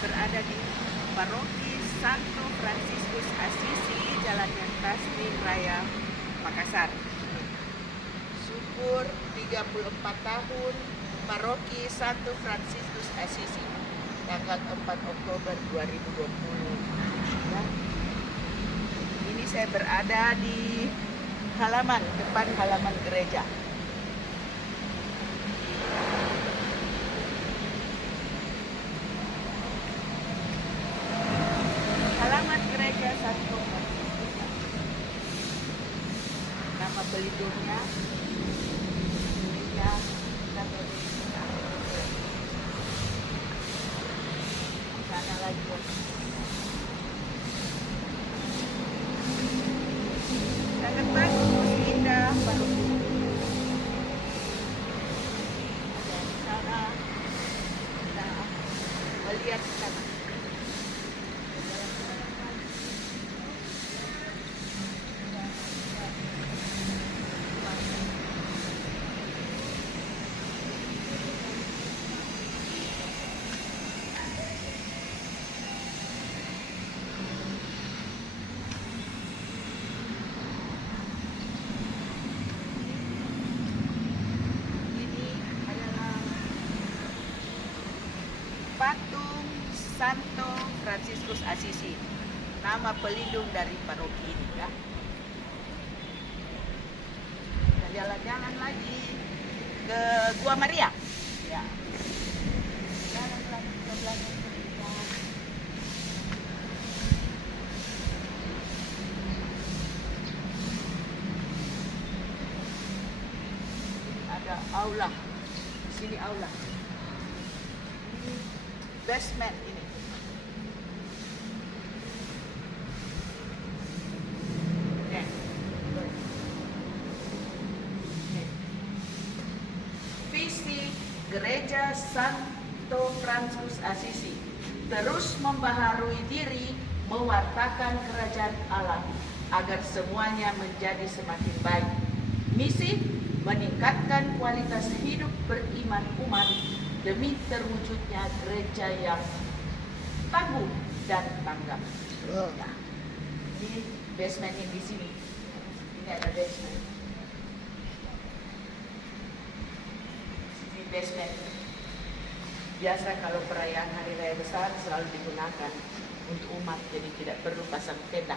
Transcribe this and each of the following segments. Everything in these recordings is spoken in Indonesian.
berada di Paroki Santo Fransiskus Assisi, Jalan Tasmi Raya, Makassar. Syukur 34 tahun Paroki Santo Fransiskus Assisi, tanggal 4 Oktober 2020. Ya. Ini saya berada di depan halaman gereja. Halaman gereja Santo Fransiskus. Nama pelindungnya Gereja Katolik. Sana lagi. Sangat bagus, indah, paroki. Dan di sana kita melihat ke sana. Patung Santo Fransiskus Assisi, nama pelindung dari paroki ini ya. Kita jalan-jalan lagi ke Gua Maria. Ya. Jalan-jalan ke belakang kita. Ada aula. Di sini aula. Basement ini. Okay. Visi Gereja Santo Fransiskus Assisi terus membaharui diri, mewartakan kerajaan Allah agar semuanya menjadi semakin baik. Misi meningkatkan kualitas hidup beriman umat demi terwujudnya gereja yang tangguh dan tanggap. Ya. Ini basement yang di sini. Ini ada basement. Ini basement. Biasa kalau perayaan hari raya besar selalu digunakan untuk umat, jadi tidak perlu pasang tenda.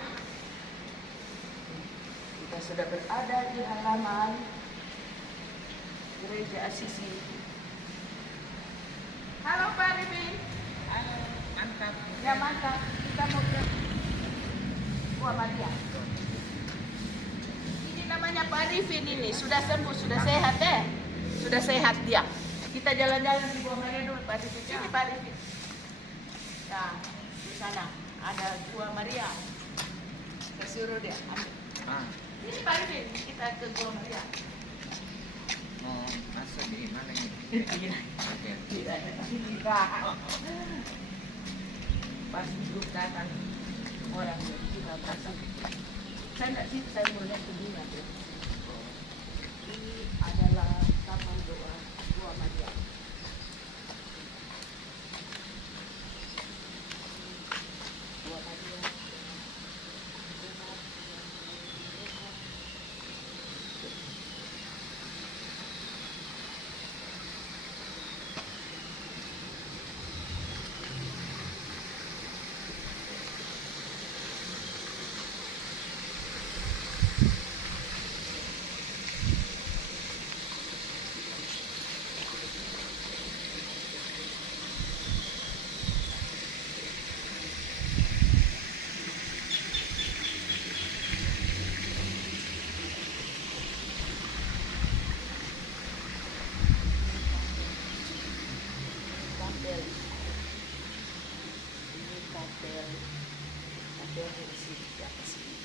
Kita sudah berada di halaman Gereja Assisi. Halo Pak Arifin. Halo, mantap. Ya mantap. Kita mau ke Gua Maria. Ini namanya Pak Arifin ini. Sudah sembuh, sudah sehat deh. Sudah sehat dia. Kita jalan-jalan di Gua Maria dulu Pak Arifin. Ini Pak Arifin. Nah, di sana ada Gua Maria. Kita suruh dia ambil. Ini Pak Arifin. Kita ke Gua Maria. Mau masuk di mana ini? Tidak. Pas grup datang orang dari kita pasang. Saya tidak sih, saya mulai kedua. Ini adalah taman doa Gua Maria. Gua Maria. Kapel di sini, di atas sini.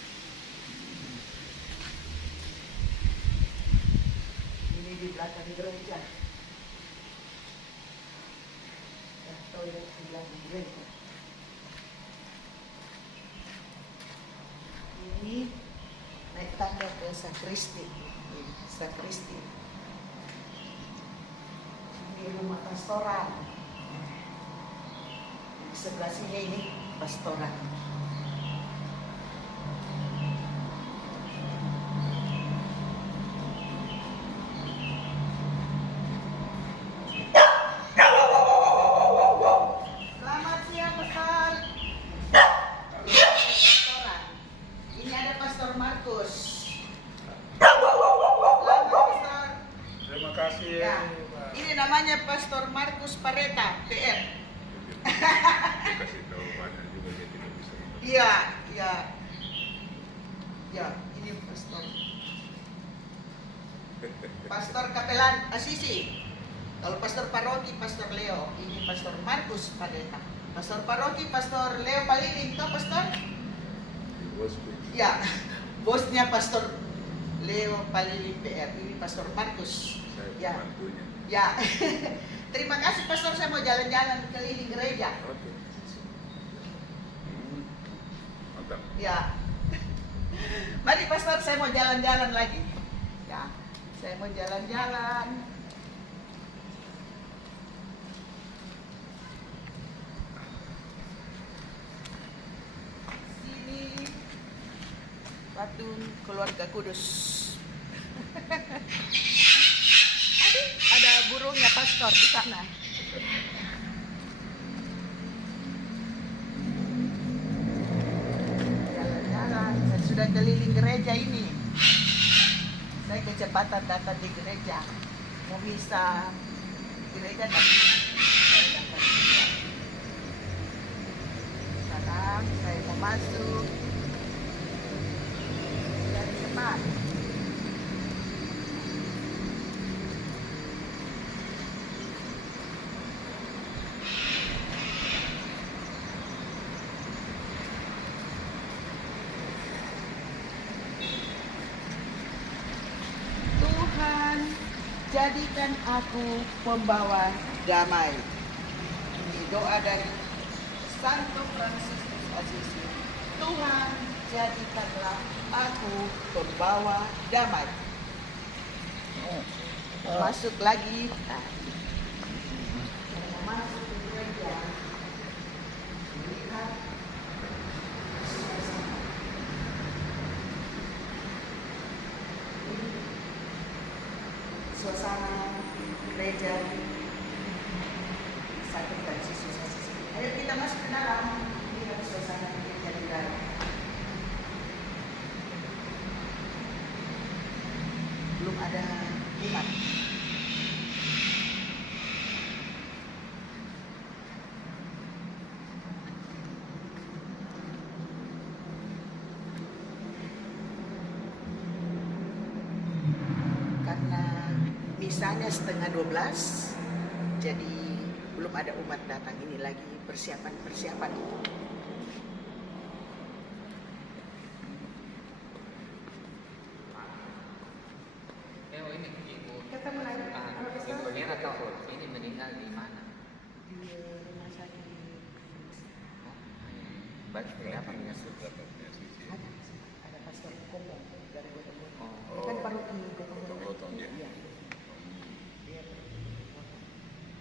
Ini di belakang gereja. Toilet di belakang gereja. Ini naik tangga ke sakristi. Sakristi. Ini rumah pastoral. sebelah sini ini pastoran. Selamat siang, Pastor. Pastoran. Ini ada Pastor Markus. Selamat, Pastor. Terima kasih Ya, Pak. ini namanya Pastor Markus Pareta, PR. Kasih tahu banyak juga dia tidak bisa. Iya, iya. Ya, ini pastor. Pastor Kapelan Asisi. Kalau pastor paroki, Pastor Leo. Ini Pastor Markus Pareta. Pastor paroki, Pastor Leo Paliling. Itu pastor? Bosku. Ya, bosnya Pastor Leo Paliling PR. Ini Pastor Markus. Saya Ya. pembantunya. Ya. Terima kasih Pastor, saya mau jalan-jalan keliling gereja. Oke. Mantap. Ya. Mari Pastor, saya mau jalan-jalan lagi. Ya, saya mau jalan-jalan. Sini patung keluarga kudus. Aduh, ada burungnya Pastor di sana. Jalan-jalan, saya sudah keliling gereja ini. Saya kecepatan datang di gereja. Mau bisa gereja tapi saya datang juga. Sekarang saya mau masuk dari depan. Tuhan, jadikan aku pembawa damai. Ini doa dari Santo Fransiskus Assisi. Tuhan, jadikanlah aku pembawa damai. Masuk lagi. Nah, masuk ke gereja. Lihat suasana gereja Santo Fransiskus Assisi. Ayo kita masuk ke dalam, lihat suasana gereja di dalam. Belum ada umat. Karena misalnya 11:30, jadi belum ada umat datang. Ini lagi persiapan-persiapan. Oh ini ibu. Ketemu lagi. Ibu Nera tahu ini meninggal di mana? Di rumah sakit. Oh, berarti kenapa menyesal? Ada pastor Komong dari Gotong Royong. Oh. Dia kan paroki Gotong Royong. Gotong, ya. Iya. Dia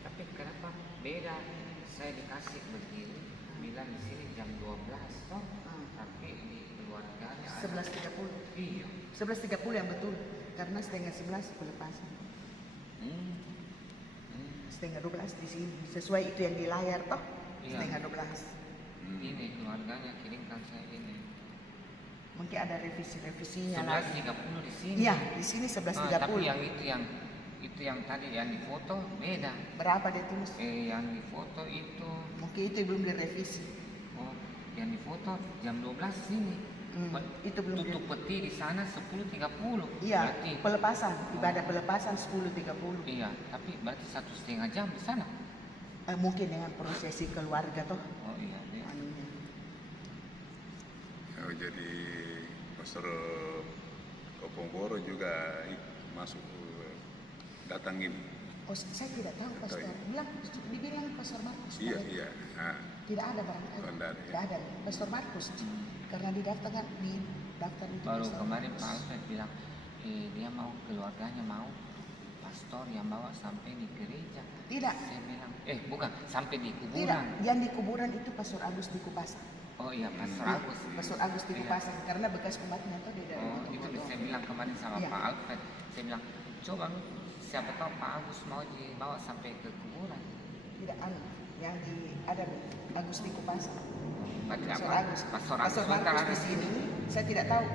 Tapi kenapa beda? Saya dikasih begini, bilang di sini jam 12 toh, tapi di keluarganya ada. 11:30. Iya. 11:30 yang betul. Karena setengah 11 pelepasan. Setengah 12 di sini. Sesuai itu yang di layar toh. Iya. Setengah 12. Ini keluarganya kirimkan saya ini. Mungkin ada revisi-revisinya lagi. 11.30 di sini. Iya, di sini 11:30. Tapi yang tadi yang difoto beda. Berapa dia tulis? Yang difoto itu Mungkin itu belum direvisi. yang difoto jam 12 sini. Itu belum Tutup peti di sana 10.30. Iya, Berarti pelepasan. Ibadah pelepasan 10:30. iya, tapi berarti 1,5 jam di sana. Mungkin dengan prosesi keluarga toh. Oh iya, iya. Anunya. Oh, jadi Pastor Kopongboro juga masuk datangin. Oh, saya tidak tahu pastor. Bilang dibilang Pastor Markus. Iya, Pareta. iya. Nah, Tidak ada barangkali. Oh, tidak ada, ya. Tidak ada. Pastor Markus. Karena di daftar itu Baru Pastor kemarin Markus. Pak Alfred bilang dia mau keluarganya mau pastor yang bawa sampai di gereja. Tidak. Saya bilang, bukan, sampai di Tidak, kuburan. yang di kuburan itu Pastor Agus di Kupasang. Oh iya, Pastor Agus. Pastor Agus di Iya. Kupasang karena bekas umatnya tuh di dalam. Oh, itu saya bilang kemarin sama Iya. Pak Alfred. Saya bilang, coba siapa tahu Pak Agus mau dibawa sampai ke kuburan. Tidak yang ada Agus di Kupasang. Berarti Pastor apa? Agus. Pastor Pastor Agus Markus ada di sini, saya tidak tahu.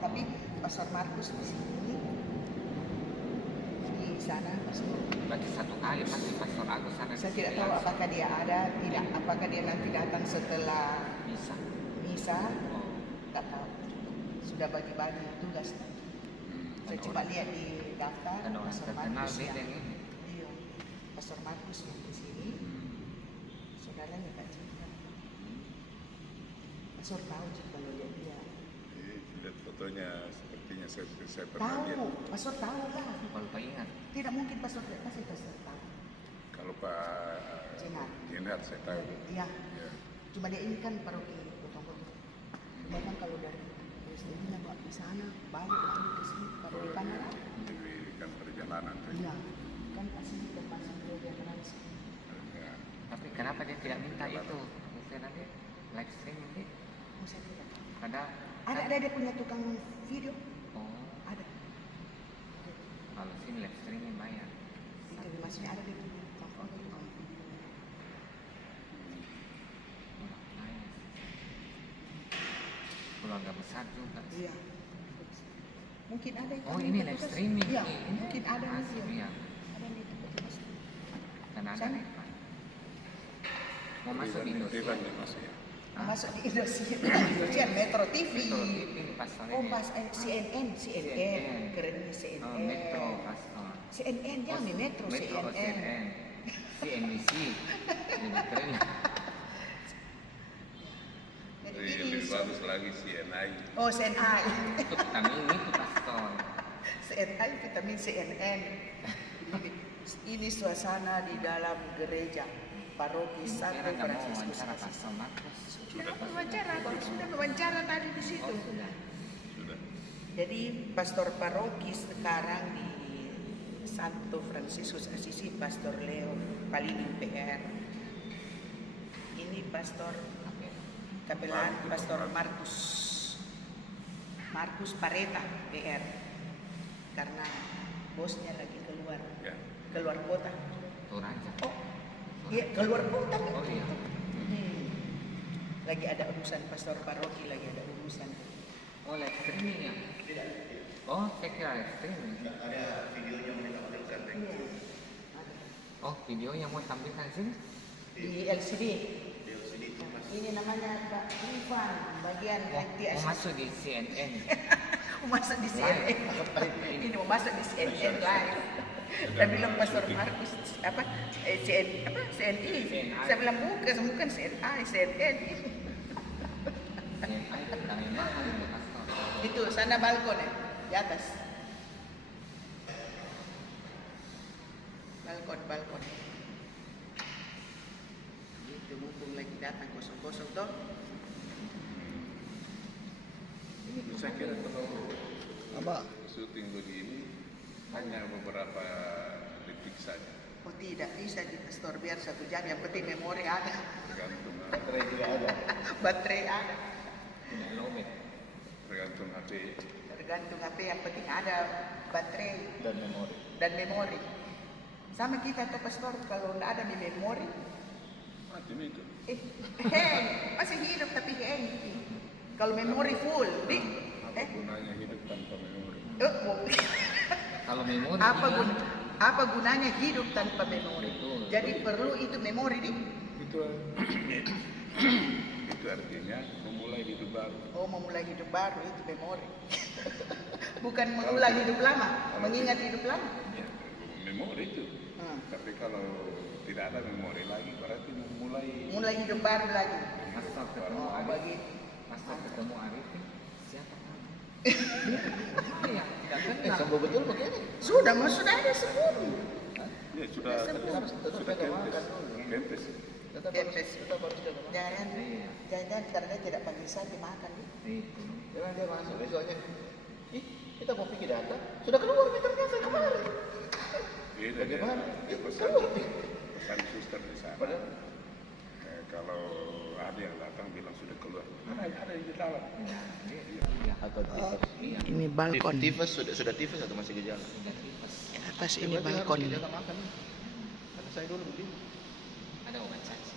Tapi Pastor Markus di sini, di sana Pastor. Berarti satu kali pasti Pastor Agus ada. Saya tidak tahu apakah dia ada, tidak. Apakah dia nanti datang setelah Bisa. misa, Oh. tidak tahu. Sudah bagi-bagi tugas. Saya coba lihat di daftar Ada orang Pastor terkenal Markus beda yang ini. iya, Pastor Markus yang di sini, saudaranya Pak Cipta. Pastor tahu Cip kalau lihat dia. Lihat fotonya sepertinya saya pernah Tahu, lihat. Pastor tahu kan? Kalau Pak ingat. Tidak mungkin Pastor tidak pasti Pastor tahu. Kalau Pak Jenhard saya tahu. Iya, Ya. cuma dia ini kan paroki potong-potong. Cuma kan kalau dari sini Pak di sana, balik lagi ke sini, kalau di Panara. Jadi kan perjalanan tuh. Iya, kan pasti kita pasang gereja Trans. Ya. Tapi kenapa dia tidak minta itu? Mungkin nanti live streaming deh. Oh, saya tidak tahu. Ada. Ada dia punya tukang video. Oh, Ada. kalau sini live streaming bayar. Itu maksudnya ada dia punya tukang video. Keluarga besar juga. Iya. Mungkin ada yang Oh, ini live streaming. Iya, mungkin ada Asik, nih. iya. Ada di tempat pasti. Dan ada Sana. nih, Pak. Mau masuk di Indosiar. Dewan nih Mas ya. Masuk di Indosiar, Indosiar Metro TV. Metro TV pastor Oh, ini. Mas CNN. Kerennya Oh, CNN. Metro pastor. CNN jangan nih Metro Metro CNN. CNN. CNBC. Lebih keren. Jadi Lebih bagus lagi CNI. Oh, CNI. Itu kami ini tuh pastor. CNI vitamin CNN. Ini suasana di dalam gereja paroki Saya Santo nggak mau Fransiskus wawancara Assis. pastor Markus. Sudah wawancara, sudah wawancara tadi di situ. Oh, sudah. Sudah. Jadi pastor paroki sekarang di Santo Fransiskus Assisi, Pastor Leo Palini PR. Ini pastor kapelan Pastor Markus Pareta PR. Karena bosnya lagi Ya. keluar kota. Toraja. Oh, iya keluar kota. Oh iya. Lagi ada urusan pastor paroki, lagi ada urusan. Oh, live streaming ya? Oh, saya kira live streaming. Oh, video yang mau tampilkan di sini? Di LCD. Ini namanya Kak Rifan, bagian IT Mau masuk di CNN. mau masuk di CNN. Ini mau masuk di CNN live. Dan bilang Pastor Markus apa? CNI. Saya bilang bukan CNI, CNN. CNN kami mahal itu pastor. Itu sana balkon ya, di atas. Balkon. Itu mumpung lagi datang kosong-kosong toh. Saya kira kalau Apa? syuting begini hanya beberapa detik saja. Oh tidak bisa di store biar 1 jam, yang penting memori ada, Tergantung baterai ada, Tidak lowbat. tergantung HP. tergantung HP, yang penting ada baterai Dan memori. dan memori. Sama kita tuh pastor, kalau nggak ada di memori, Mati itu. hang, masih hidup tapi hang. Kalau memori full, Apa gunanya hidup tanpa memori? Kalau memori hilang, apa gunanya hidup tanpa memori? Betul. Jadi perlu itu memori nih. Itu artinya memulai hidup baru. Oh, memulai hidup baru itu memori. Bukan mengulang hidup lama, mengingat hidup lama. Ya, memori itu. Tapi kalau tidak ada memori lagi berarti Mulai hidup baru lagi. pastor ketemu Oh, Arif. begitu. Pastor ketemu Arif. Siapa kamu? Iya, tidak kenal. Sembuh betul begini. Sudah ada semua. ya sudah kempes. Tetap Kempes. harus jaga. Jangan karena dia tidak panggil saya dimakan. Itu. Jangan dia masuk besoknya. Ih, kita mau pergi data. Sudah keluar meternya saya kemarin. Itu Bagaimana? dia pesan suster di sana. Kalau ada yang datang bilang sudah keluar, ada yang di dalam. Atau tifus. Ini balkon. Tifus sudah tifus atau masih gejala? Sudah tipes. Di atas ini Berarti harus balkon. gejala makan. Kata saya dulu begitu. Ada obat cacar.